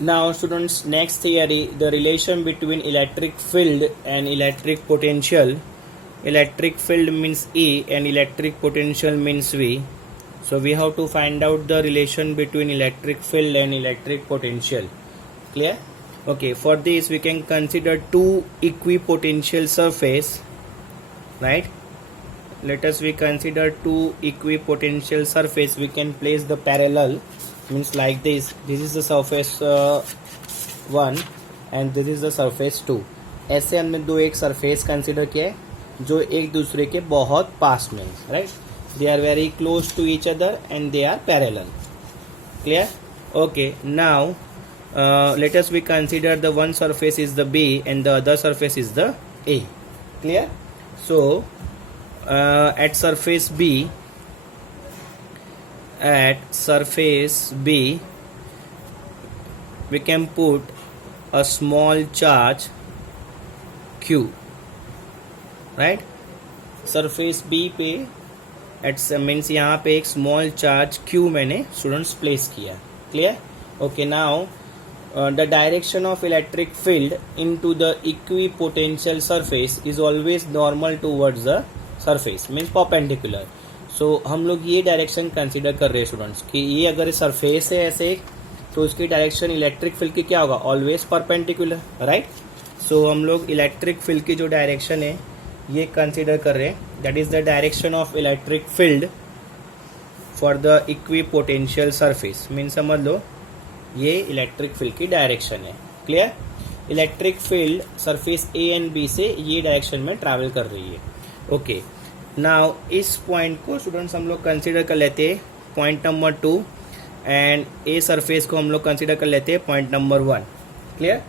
Now students, next theory, the relation between electric field and electric potential. Electric field means E and electric potential means V. So we have to find out the relation between electric field and electric potential. Clear? Okay, for this we can consider two equipotential surface, right? Let us we consider two equipotential surface. We can place the parallel, means like this. This is the surface 1 and this is the surface 2. ऐसे हमने दो एक surface consider किया है जो एक दूसरे के बहुत पास में है, right? They are very close to each other and they are parallel. Clear? Okay, now let us we consider the one surface is the B and the other surface is the A. Clear? So at surface B, we can put a small charge Q, right? Surface B पे at means यहाँ पे एक small charge Q मैंने students place किया. Clear? Okay, now the direction of electric field into the equipotential surface is always normal towards the surface, means perpendicular. So हम लोग ये direction consider कर रहे हैं स्टूडेंट्स कि ये अगर सरफेस है ऐसे तो उसकी डायरेक्शन इलेक्ट्रिक फील्ड की क्या होगा? Always perpendicular, right? सो हम लोग इलेक्ट्रिक फील्ड की जो डायरेक्शन है ये कंसिडर कर रहे हैं. That is the direction of electric field for the equipotential surface. Mean समझ लो ये इलेक्ट्रिक फील्ड की डायरेक्शन है. Clear? Electric field surface A and B से ये डायरेक्शन में ट्रैवल कर रही है. ओके, नाउ इस पॉइंट को स्टूडेंट्स हम लोग कंसिडर कर लेते हैं point number 2 and A surface को हम लोग कंसिडर कर लेते हैं point number 1. Clear?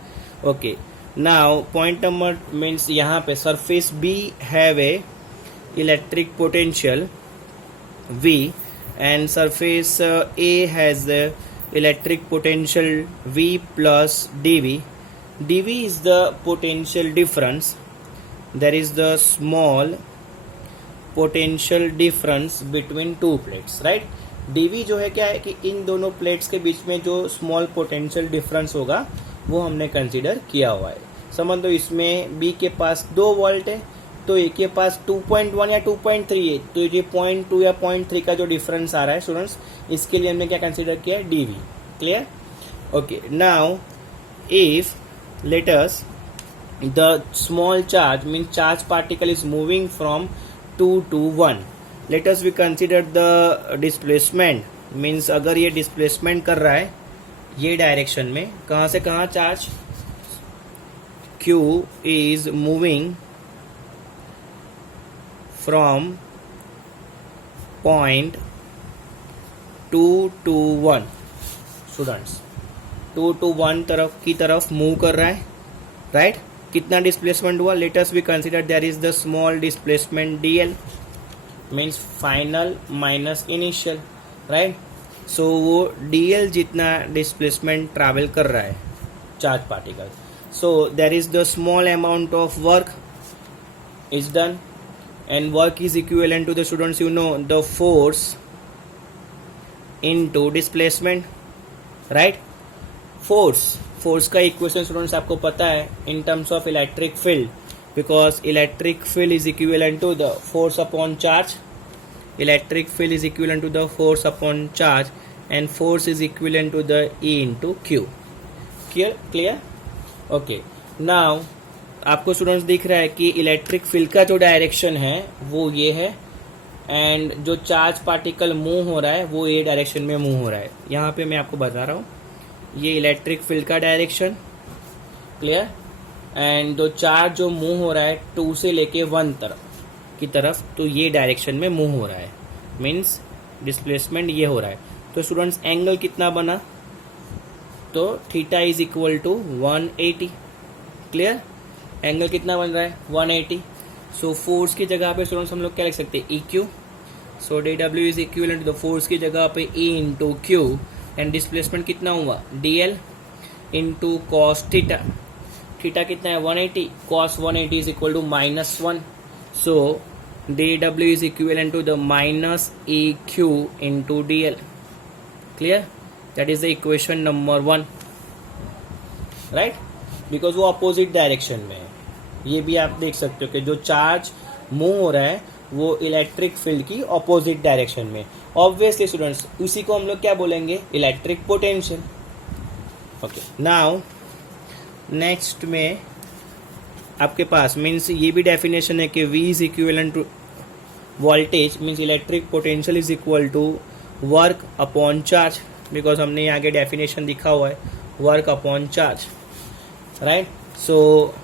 Okay, now point number means यहाँ पे surface B have a electric potential V and surface A has the electric potential V plus dV. dV is the potential difference. There is the small potential difference between two plates, right? dV जो है क्या है कि इन दोनों plates के बीच में जो small potential difference होगा वो हमने कंसिडर किया हुआ है. समझ लो इसमें B के पास 2 वोल्ट है तो ए के पास 2.1 या 2.3 है, तो ये 0.2 या 0.3 का जो डिफरेंस आ रहा है स्टूडेंट्स, इसके लिए हमने क्या कंसिडर किया है? dV. Clear? Okay, now if let us the small charge mean charge particle is moving from 2 to 1. Let us we consider the displacement. Means अगर ये डिस्प्लेसमेंट कर रहा है ये डायरेक्शन में, कहाँ से कहाँ charge Q is moving from point 2 to 1. Students 2 to 1 तरफ की तरफ मूव कर रहा है, राइट? कितना डिस्प्लेसमेंट हुआ? Let us we consider there is the small displacement DL, means final minus initial, right? So वो DL जितना डिस्प्लेसमेंट ट्रैवल कर रहा है charge particle. So there is the small amount of work is done and work is equivalent to the students, you know, the force into displacement, right? force का equation students आपको पता है in terms of electric field, because electric field is equivalent to the force upon charge. Electric field is equivalent to the force upon charge and force is equivalent to the E into Q. Clear? Okay, now आपको students दिख रहा है कि electric field का जो direction है वो ये है एंड जो चार्ज पार्टिकल मूव हो रहा है वो ये डायरेक्शन में मूव हो रहा है. यहाँ पे मैं आपको बता रहा हूँ ये इलेक्ट्रिक फील्ड का डायरेक्शन. क्लियर? एंड जो चार्ज जो मूव हो रहा है 2 से लेके 1 की तरफ, तो ये डायरेक्शन में मूव हो रहा है, मीन्स डिस्प्लेसमेंट ये हो रहा है. तो स्टूडेंट्स एंगल कितना बना? तो theta is equal to 180. Clear? Angle कितना बन रहा है? 180. सो फोर्स की जगह पे स्टूडेंट्स हम लोग क्या लिख सकते हैं? EQ. So DW is equivalent to the force की जगह पे E into Q and displacement कितना हुआ? DL into cos theta. Theta कितना है? 180. Cos 180 is equal to -1. So DW is equivalent to the -EQ into DL. Clear? That is the equation number 1. Right, because वो opposite direction में है। ये भी आप देख सकते हो कि जो चार्ज मूव हो रहा है वो इलेक्ट्रिक फील्ड की अपोजिट डायरेक्शन में। ऑब्वियसली स्टूडेंट्स उसी को हम लोग क्या बोलेंगे, electric potential. Okay, now next में आपके पास मीन्स ये भी डेफिनेशन है कि V is equivalent to voltage, means electric potential is equal to work upon charge, because हमने यहाँ के डेफिनेशन दिखा हुआ है work upon charge, right. So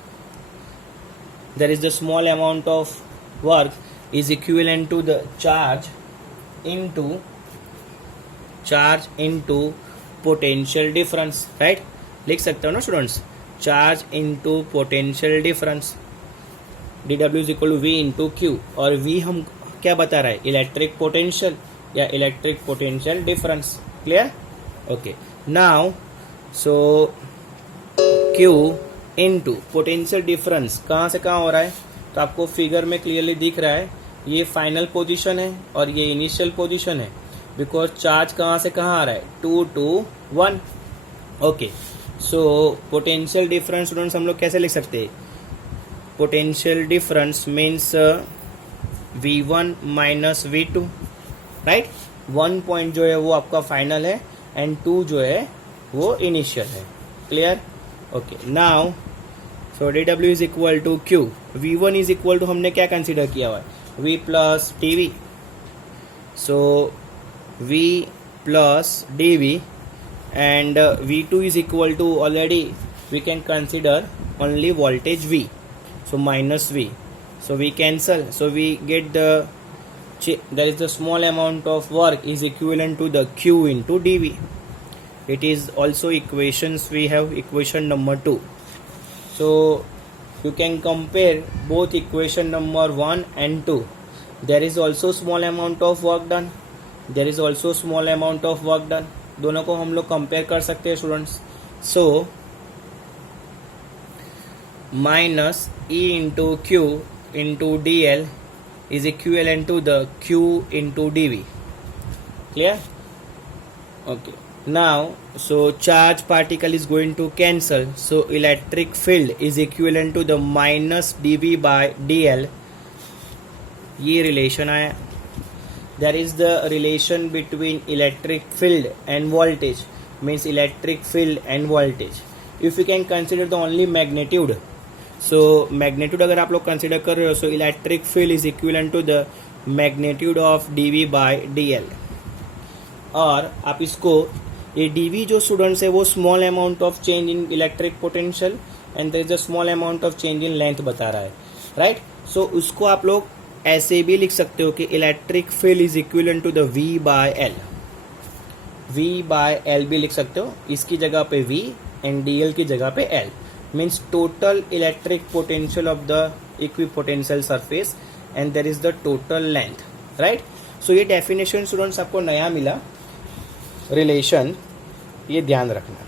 there is the small amount of work is equivalent to the charge into potential difference, right। लिख सकते हो ना students, charge into potential difference, dw is equal to v into q, और v हम क्या बता रहा है, इलेक्ट्रिक पोटेंशियल या electric potential difference. Clear? Okay, now सो q इनटू पोटेंशियल डिफरेंस कहाँ से कहाँ हो रहा है, तो आपको फिगर में क्लियरली दिख रहा है ये फाइनल पोजीशन है और ये इनिशियल पोजीशन है, बिकॉज चार्ज कहाँ से कहाँ आ रहा है, 2 to 1। Okay, so potential difference students हम लोग कैसे लिख सकते हैं, potential difference means V1 minus V2, right. 1 point जो है वो आपका फाइनल है एंड 2 जो है वो इनिशियल है। Clear? Okay, now so dw is equal to q, v1 is equal to हमने क्या कंसिडर किया हुआ है, v plus dv, so v plus dv and v2 is equal to already we can consider only voltage v, so minus v, so we cancel, so we get there is the small amount of work is equivalent to the q into dv. It is also equations, we have equation number 2. So you can compare both equation number 1 and 2. There is also small amount of work done, there is also small amount of work done, दोनों को हम लोग compare कर सकते हैं students. So minus E into Q into dl is equivalent to the Q into dv. Clear? Okay, now so charge particle is going to cancel, so electric field is equivalent to the minus dv by dl. ये relation आया, there is the relation between electric field and voltage, means electric field and voltage. If we can consider the only magnitude, so magnitude अगर आप लोग consider कर रहे हो, so electric field is equivalent to the magnitude of dv by dl. और आप इसको ये dv जो स्टूडेंट्स है वो small amount of change in electric potential and there is a small amount of change in length बता रहा है, राइट। सो उसको आप लोग ऐसे भी लिख सकते हो कि electric field is equivalent to the v by l, v by l भी लिख सकते हो, इसकी जगह पे v एंड dl की जगह पे l, means total electric potential of the equipotential surface and there is the total length, right। so ये definition students आपको नया मिला रिलेशन, ये ध्यान रखना।